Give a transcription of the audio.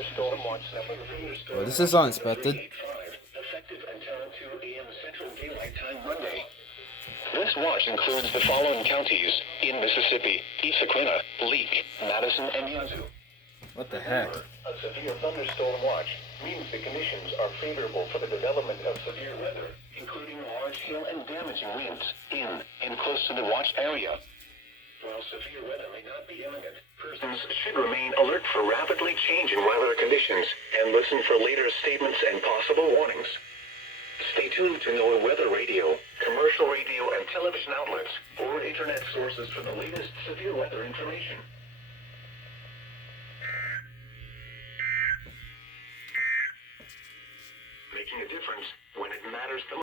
thunderstorm watch number. Well, this is unexpected. Effective until 2 a.m. Central Daylight Time Monday. This watch includes the following counties in Mississippi: Issaquah, Leake, Madison, and Yazoo. What the heck? A severe thunderstorm watch means the conditions are favorable for the development of severe weather, including large hail and damaging winds in and close to the watch area. While severe weather may not be imminent, persons should remain alert for rapidly changing weather conditions and listen for later statements and possible warnings. Stay tuned to NOAA weather radio, commercial radio and television outlets, or internet sources for the latest severe weather information.